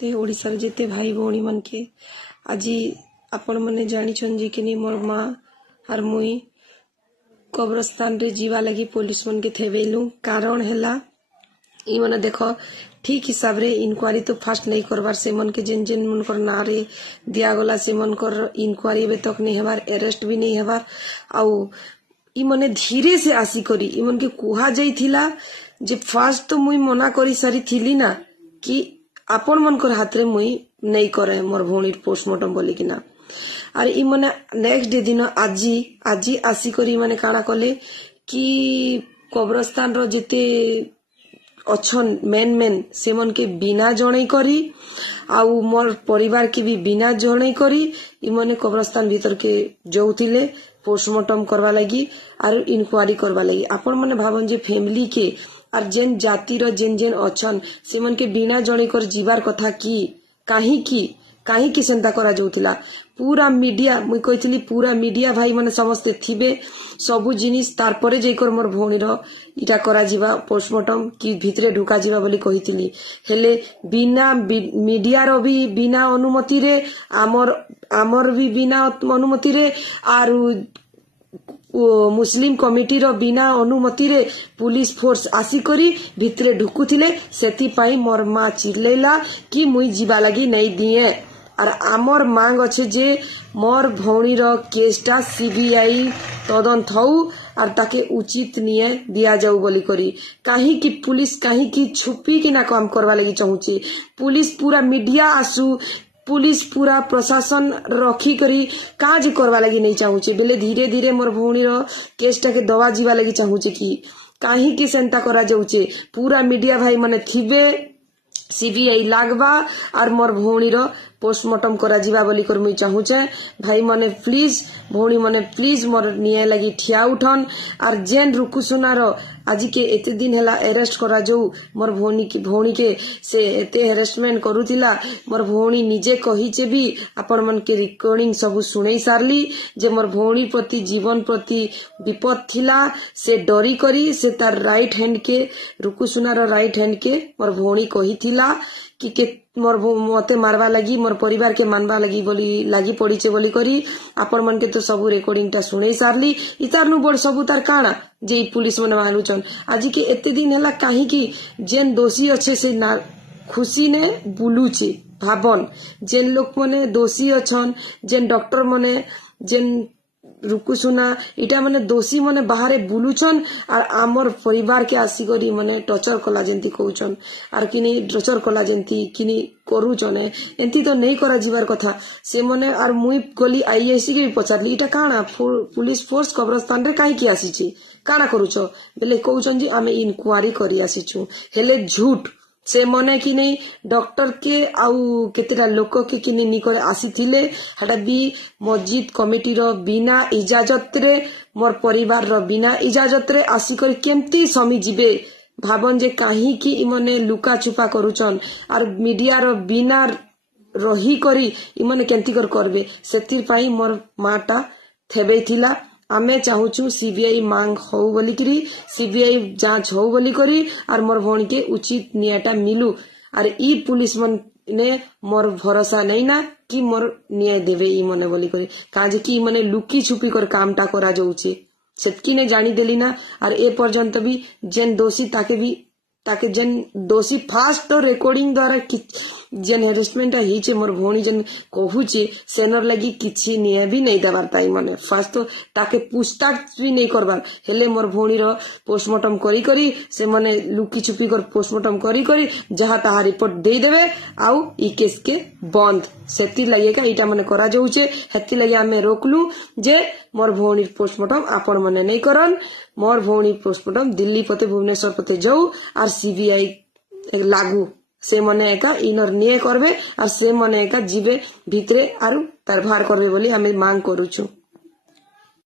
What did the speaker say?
ते ओडिशार जेते भाई भौणी मन के आज आपण मैंने जानिछन जे कि मोर माँ आर मुई कब्रस्तान रे जीवा लगी पुलिस मन के थेवेलु कारण हैला इ मन देख ठीक हिसाब रे इनक्वारी तो फास्ट नहीं करवार से मन के जेन जेन मन कर ना रे दिया गला से मन कर इनक्वारी बे तक नहीं हबार अरेस्ट भी नहीं हबार आउ इ मने धीरे से आसी करी इ मन के कुहा जाइथिला जे फास्ट तो मुई मना करी सारी थिली ना कि आपण मन कर हाथ रे मुई नहीं करे मोर भौणी पोस्टमार्टम बोली कि ना आर इ मने नेक्स्ट डे दिन आजी आसी करी माने काना कले कि कब्रस्तान रो जेते अच्छन मेन से मन के बिना जणे करी आउ मोर परिवार के भी बिना जणे करी इ मने कब्रस्तान भीतर के जाउथिले पोस्टमार्टम करवा लगी आर इनक्वारी करवा लगी आपण मने भावन जे फैमिली के आर जेन जाति रो जेन जेन अच्छन से मन के बिना जणे कर जीवार कथा काहे सेंता करा जाउथिला पूरा मीडिया मुई कहितली पूरा मीडिया भाई माने समस्ते थिबे सबु जिनिस तार परे जेकर मोर भौणी रो इटा करा जीवा पोस्टमार्टम कि भितरे ढुका जीवा बोली कहितली हेले बिना मीडिया रो भी बिना अनुमति रे आमर भी बिना अनुमति रे आर मुस्लिम कमिटी रो बिना अनुमति रे पुलिस फोर्स आसी करी भितरे ढुकुथिले सेति पाई मोर माँ चिल्लेला कि मुई जीवा लगी नहीं दिए आर आमर मांग अच्छे जे मोर भौणी रो केसटा सीबीआई तदंत हऊ आर ताके उचित निये दिया जाऊ बोली करी काहे कि पुलिस काहे कि छुपी कि ना काम करवा लगी चाहूची पुलिस पूरा मीडिया आसू पुलिस पूरा प्रशासन रखी करी काज करवा लगी नहीं चाहूची बेले धीरे धीरे मोर भौणी रो केसटा के दवा जीवा लगी चाहूची कि काहे कि सेंता करा जाउचे पूरा मीडिया भाई माने थिबे सीबीआई लागबा आर मोर भौणी रो पोस्टमार्टम करा जीवा बोली कर मुई चाहूचे भाई मने प्लीज भौणी मने प्लीज मोर निया लगी ठिया उठन आर जेन रुकुसुना रो आज के एते दिन हैला अरेस्ट करा जाऊ मोर भौणी के से एते हेरेसमेंट करूथिला मोर भौणी निजे कहिचे भी आपण मन के रिकॉर्डिंग सब सुनै सारली जे मोर भौणी प्रति जीवन प्रति विपद थिला से डरी करी से तार राइट हैंड के रुकुसुना रो राइट हैंड के मोर भौणी कहिथिला कि मोर मते मारवा लगी मोर परिवार के मानवा लगी बोली लगी पड़ीचे बोली करी आपण मन के तो सब रेकॉर्डिंग टा सुनै सारली इतार नु बड़ सब तार काना जे पुलिस मन मानुचन आज के एते दिन हैला काहे कि जेन दोषी अच्छे से ना खुशी ने बुलुचे भाबन जेन लोक मने दोषी अछन जेन डॉक्टर मने जेन रुकुसुना इटा मने दोषी मने बाहरे बुलुचन आर आमर परिवार के आसी करी मने टर्चर कला जेंती कहउचन आर किनी टर्चर कला जेंती किनी करूचन एंती तो नहीं करा जीवार कथा से मने आर मुई गली आईएससी के पचारली इटा काना पुलिस फोर्स कब्रस्तान रे काहे की आसीची काना करूचो बेले कहउचन जे आमे इनक्वारी करी आसीचू हेले झूठ से मने कि नहीं डॉक्टर के आउ केतेटा लोक के किनी निकर आसी थिले हटा भी मस्जिद कमिटी रो बिना इजाजत रे मोर परिवार रो बिना इजाजत रे आसी कर केमती समी जीवे भाबन जे काहे कि इमने लुका छुपा करूचन आर मीडिया रो बिना रही करी इमने केंती कर करबे सेतिर पाई मोर माटा थेबे थिला आमे चाहूचु सीबीआई मांग हो बोली करी सीबीआई जांच हो बोली करी और मोर भौणी के उचित न्यायटा मिलू और ई पुलिस मन ने मोर भरोसा नहीं ना कि मोर न्याय देवे ई मने बोली करी काजे कि मने लुकी छुपी कर कामटा करा जाउचे सेतकी ने जानी देली ना और ए पर्यंत भी जेन दोषी ताके जेन दोषी फास्ट रेकॉर्डिंग द्वारा जेन हेरेसमेंट हिचे मोर भौणी जेन कहूचे सेनर लगी किछि निये भी नहीं दबार ताई मने फास्ट तो ताके पूछताछ भी नहीं करबार हेले मोर भौणी रो पोस्टमार्टम करी करी से मने लुकी छुपी कर पोस्टमार्टम करी करी जहाँ ताहा रिपोर्ट दे देवे आउ ई केस के बंद सेति लगेगा इटा मने करा जाउचे हेति लगे आमे रोकलु जे मोर भौणी पोस्टमार्टम आपण मने नहीं करन मोर भौणी पोस्टमार्टम दिल्ली पते भुवनेश्वर पते जाऊ आर सीबीआई लागू से मने एका इनर निये करबे और से मने एका जीवे भितरे आरु तार भार करबे बोली हमें मांग करूछु।